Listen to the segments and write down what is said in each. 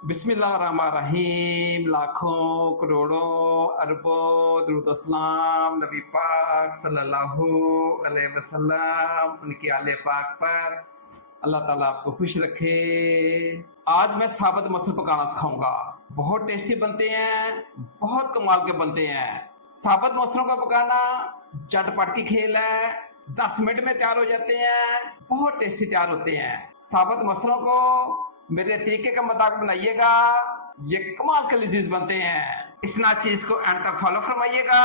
बिस्मिल्लाहिर्रहमानिर्रहीम। लाखों करोड़ों अरबों दुरूद सलाम नबी पाक सल्लल्लाहु अलैहि वसल्लम, उनके आले पाक पर। अल्लाह ताला आपको खुश रखे। आज मैं साबुत मसल पकाना सिखाऊंगा। बहुत टेस्टी बनते हैं, बहुत कमाल के बनते हैं। साबुत मसलों का पकाना झटपट की खेल है। 10 मिनट में तैयार हो जाते हैं, बहुत टेस्टी तैयार होते हैं। साबुत मसलों को मेरे तरीके के मुताबिक बनाइएगा, ये कमाल के लजीज बनते हैं। इस ना चीज को एंड तक फॉलो फरमाइएगा।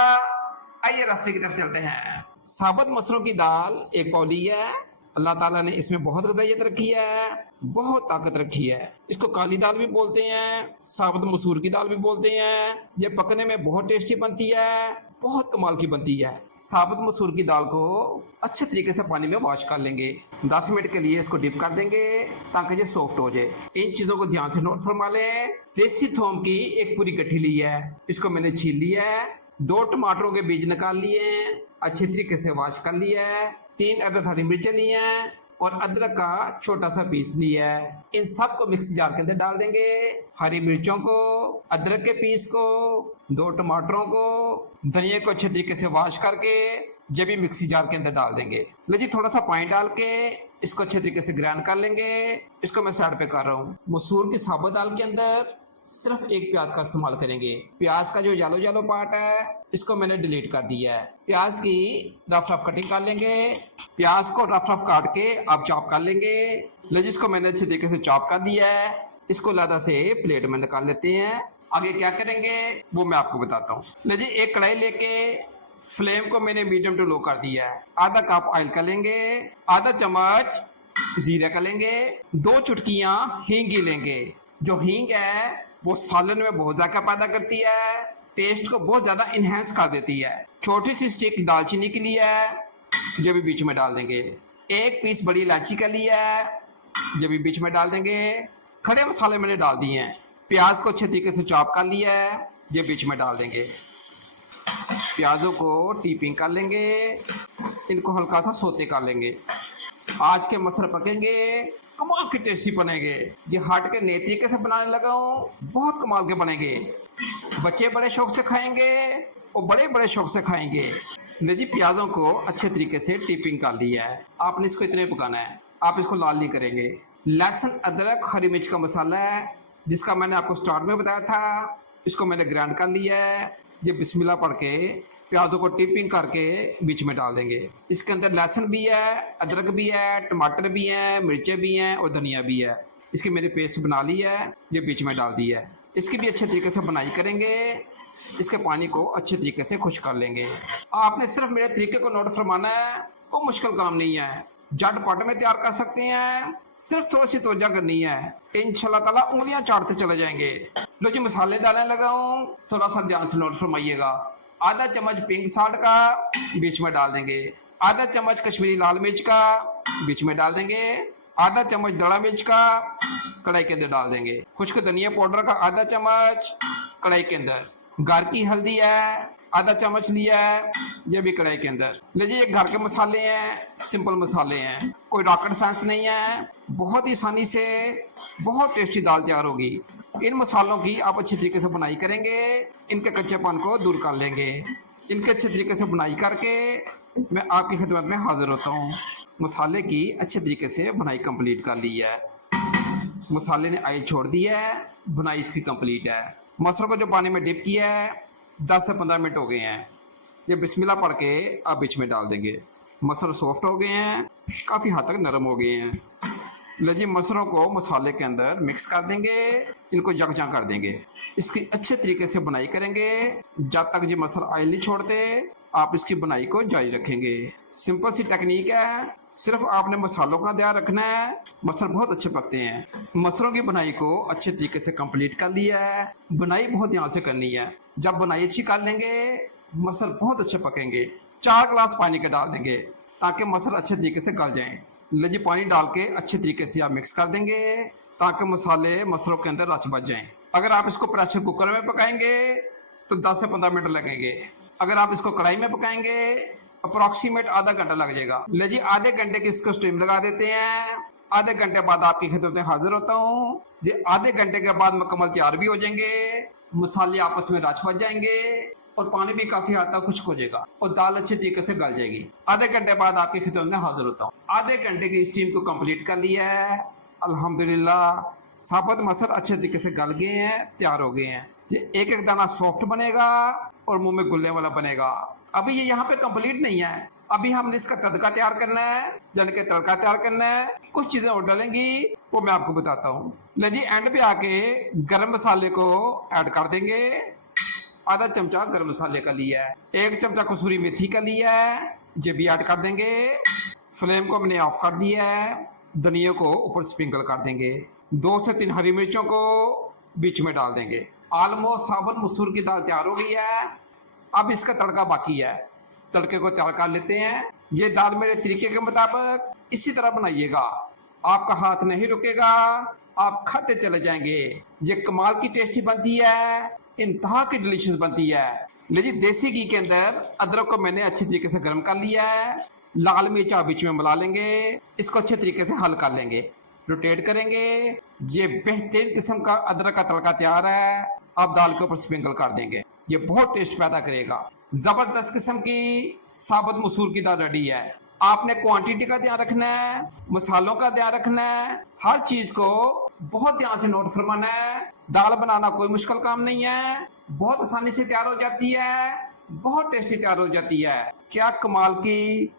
आइए रेसिपी की तरफ चलते हैं। साबुत मसलों की दाल एक कौली है। अल्लाह ताला ने इसमें बहुत गजाइत रखी है, बहुत ताकत रखी है। इसको काली दाल भी बोलते हैं, साबुत मसूर की दाल भी बोलते हैं। ये पकने में बहुत टेस्टी बनती है, बहुत कमाल की बनती है। साबुत मसूर की दाल को अच्छे तरीके से पानी में वॉश कर लेंगे। 10 मिनट के लिए इसको डिप कर देंगे ताकि ये सॉफ्ट हो जाए। इन चीजों को ध्यान से नोट फरमा लें। देसी थोम की एक पूरी गठरी ली है, इसको मैंने छील लिया है। 2 टमाटरों के बीज निकाल लिए, अच्छे तरीके से वॉश कर लिया है। 3 अदद हरी मिर्चें ली हैं और अदरक का छोटा सा पीस लिया है। इन सब को मिक्सी जार के अंदर डाल देंगे। हरी मिर्चों को, अदरक के पीस को, 2 टमाटरों को, धनिया को अच्छे तरीके से वॉश करके जब भी मिक्सी जार के अंदर डाल देंगे। लीजिए थोड़ा सा पानी डाल के इसको अच्छे तरीके से ग्राइंड कर लेंगे। इसको मैं साइड पे कर रहा हूँ। मसूर की साबुत दाल के अंदर सिर्फ 1 प्याज का इस्तेमाल करेंगे। प्याज का जो येलो येलो पार्ट है इसको मैंने डिलीट कर दिया है। प्याज की रफ रफ कटिंग कर लेंगे। प्याज को रफ रफ काट के आप चॉप कर लेंगे। लीजिए इसको मैंने अच्छे तरीके से चॉप कर दिया है। इसको लादा से प्लेट में निकाल लेते हैं। आगे क्या करेंगे वो मैं आपको बताता हूँ। लीजिए एक कढ़ाई लेके फ्लेम को मैंने मीडियम टू लो कर दिया है। आधा कप ऑयल कर लेंगे, आधा चम्मच जीरा कर लेंगे, 2 चुटकियां हींग की लेंगे। जो हींग है वो सालन में बहुत जायका पैदा करती है, टेस्ट को बहुत ज्यादा इनहेंस कर देती है। छोटी सी स्टिक दालचीनी के लिए है, जो भी बीच में डाल देंगे। 1 पीस बड़ी इलायची का लिया है, जो भी बीच में डाल देंगे। खड़े मसाले मैंने डाल दिए हैं। प्याज को अच्छे तरीके से चॉप कर लिया है, ये बीच में डाल देंगे। प्याजों को टीपिंग कर लेंगे, इनको हल्का सा सोते कर लेंगे। आज के मसल पकेंगे, कमाल के टेस्टी बनेंगे। ये हट के नए तरीके से बनाने लगा हूँ, बहुत कमाल के बनेंगे। बच्चे बड़े शौक से खाएंगे और बड़े बड़े शौक से खाएंगे। लीजिए प्याजों को अच्छे तरीके से टीपिंग कर लिया है। आपने इसको इतने पकाना है, आप इसको लाल नहीं करेंगे। लहसुन, अदरक, हरी मिर्च का मसाला है जिसका मैंने आपको स्टार्ट में बताया था, इसको मैंने ग्राइंड कर लिया है। ये बिस्मिल्लाह पढ़ के प्याजों को टिपिंग करके बीच में डाल देंगे। इसके अंदर लहसुन भी है, अदरक भी है, टमाटर भी हैं, मिर्चें भी हैं और धनिया भी है। इसकी मैंने पेस्ट बना ली है, ये बीच में डाल दी है। इसकी भी अच्छे तरीके से बनाई करेंगे। इसके पानी को अच्छे तरीके से खुश कर लेंगे। आपने सिर्फ मेरे तरीके को नोट फरमाना है, कोई मुश्किल काम नहीं है, झटपट में तैयार कर सकते हैं। सिर्फ थोड़ी सी तवज्जो करनी है, इंशाल्लाह ताला उंगलियां चाटते चले जाएंगे। लो जी मसाले डालने लगा हूँ, थोड़ा सा ध्यान से नोट फरमाइएगा। आधा चम्मच पिंक साल्ट का बीच में डाल देंगे। आधा चम्मच कश्मीरी लाल मिर्च का बीच में डाल देंगे। आधा चम्मच दड़ा मिर्च का कढ़ाई के अंदर डाल देंगे। खुश्क धनिया पाउडर का आधा चम्मच कढ़ाई के अंदर। घर की हल्दी है आधा चम्मच लिया है, ये भी कढ़ाई के अंदर। लीजिए ये घर के मसाले हैं, सिंपल मसाले हैं, कोई रॉकेट साइंस नहीं है। बहुत ही आसानी से बहुत टेस्टी दाल तैयार होगी। इन मसालों की आप अच्छी तरीके से बुनाई करेंगे, इनके कच्चेपन को दूर कर लेंगे। इनके अच्छे तरीके से बुनाई करके मैं आपकी खिदमत में हाजिर होता हूँ। मसाले की अच्छे तरीके से बुनाई कंप्लीट कर ली है। मसाले ने ऑयल छोड़ दिया है, बुनाई इसकी कंप्लीट है। मसलों को जो पानी में डिप किया है 10 से 15 मिनट हो गए हैं। ये बिस्मिल्लाह पढ़ के आप बीच में डाल देंगे। मसल सॉफ्ट हो गए हैं, काफ़ी हद तक नरम हो गए हैं। लीजिए मसलों को मसाले के अंदर मिक्स कर देंगे, इनको यकजा कर देंगे। इसकी अच्छे तरीके से बुनाई करेंगे जब तक ये मसल ऑयल नहीं छोड़ते। आप इसकी बुनाई को जारी रखेंगे। सिंपल सी टेक्निक है, सिर्फ आपने मसालों का ध्यान रखना है, मसल बहुत अच्छे पकते हैं। मसलों की बुनाई को अच्छे तरीके से कंप्लीट कर लिया है। बुनाई बहुत ध्यान से करनी है, जब बुनाई अच्छी कर लेंगे मसल बहुत अच्छे पकेंगे। 4 गिलास पानी के डाल देंगे ताकि मसल अच्छे तरीके से गल जाएं। लीजिए पानी डाल के अच्छे तरीके से आप मिक्स कर देंगे ताकि मसाले मसलों के अंदर रच बच जाएं। अगर आप इसको प्रेशर कुकर में पकाएंगे तो 10 से 15 मिनट लगेंगे। अगर आप इसको कढ़ाई में पकाएंगे अप्रोक्सीमेट आधा घंटा लग जाएगा। लीजिए आधे घंटे की इसको स्टीम लगा देते हैं। आधे घंटे बाद आपकी खिदमत में हाजिर होता हूँ। जी आधे घंटे के बाद मुकम्मल तैयार भी हो जाएंगे, मसाले आपस में राच बच जाएंगे और पानी भी काफी हद तक खुश्क हो जाएगा और दाल अच्छे तरीके से गल जाएगी। आधे घंटे बाद आपकी खिदमत में हाजिर होता हूँ। आधे घंटे की स्टीम को कंप्लीट कर लिया है, अल्हम्दुलिल्लाह साबुत मसर अच्छे तरीके से गल गए हैं, तैयार हो गए हैं। ये एक एक दाना सॉफ्ट बनेगा और मुंह में घुलने वाला बनेगा। अभी ये यहाँ पे कंप्लीट नहीं है, अभी हमने इसका तड़का तैयार करना है, यानी कि तड़का तैयार करना है। कुछ चीजें और डालेंगी वो मैं आपको बताता हूँ। ले जी एंड पे आके गरम मसाले को ऐड कर देंगे। आधा चमचा गरम मसाले का लिया है, 1 चमचा कसूरी मेथी का लिया है, ये भी ऐड कर देंगे। फ्लेम को हमने ऑफ कर दिया है। धनिया को ऊपर स्प्रिंकल कर देंगे। 2 से 3 हरी मिर्चों को बीच में डाल देंगे। ऑलमोस्ट साबुत मसूर की दाल तैयार हो गई है। अब इसका तड़का बाकी है, तड़के को तैयार कर लेते हैं। ये दाल मेरे तरीके के मुताबिक इसी तरह बनाइएगा, आपका हाथ नहीं रुकेगा, आप खाते चले जाएंगे। ये कमाल की टेस्टी बनती है, इंतहा की डिलीशियस बनती है। लीजिए देसी घी के अंदर अदरक को मैंने अच्छी तरीके से गर्म कर लिया है। लाल मिर्च आप बीच में मिला लेंगे, इसको अच्छे तरीके से हल कर लेंगे, रोटेट करेंगे। ये बेहतरीन किस्म का अदरक का तड़का तैयार है। आप दाल के ऊपर स्प्रिंकल कर देंगे, ये बहुत टेस्ट पैदा करेगा। जबरदस्त किस्म की साबुत मसूर की दाल रेडी है। आपने क्वांटिटी का ध्यान रखना है, मसालों का ध्यान रखना है, हर चीज को बहुत ध्यान से नोट फरमाना है। दाल बनाना कोई मुश्किल काम नहीं है, बहुत आसानी से तैयार हो जाती है, बहुत टेस्टी तैयार हो जाती है। क्या कमाल की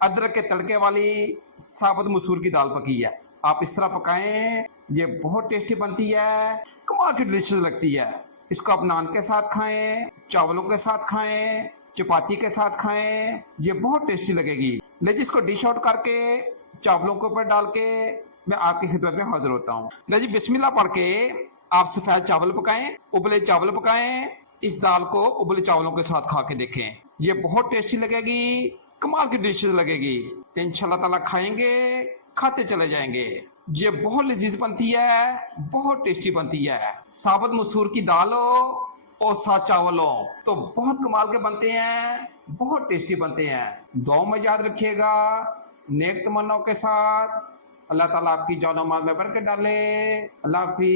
अदरक के तड़के वाली साबुत मसूर की दाल पकी है। आप इस तरह पकाएं, ये बहुत टेस्टी बनती है, कमाल की डिलीशियस लगती है। इसको आप नान के साथ खाएं, चावलों के साथ खाएं, चपाती के साथ खाएं, ये बहुत टेस्टी लगेगी। लेकिन इसको डिश आउट करके चावलों के ऊपर डाल के मैं आपकी खिदमत में हाजिर होता हूँ। जी बिस्मिल्लाह पढ़ के आप सफेद चावल पकाएं, उबले चावल पकाएं। इस दाल को उबले चावलों के साथ खा के देखें, ये बहुत टेस्टी लगेगी, कमाल की डिशेज लगेगी। इंशाल्लाह ताला खाएंगे, खाते चले जाएंगे। ये बहुत लजीज बनती है, बहुत टेस्टी बनती है। साबुत मसूर की दाल हो और साथ चावल हो तो बहुत कमाल के बनते हैं, बहुत टेस्टी बनते हैं। दुआ में याद रखिएगा, नेक तमन्नाओं के साथ। अल्लाह ताला आपकी जान और माल में बरकत डाले। अल्लाह हाफिज।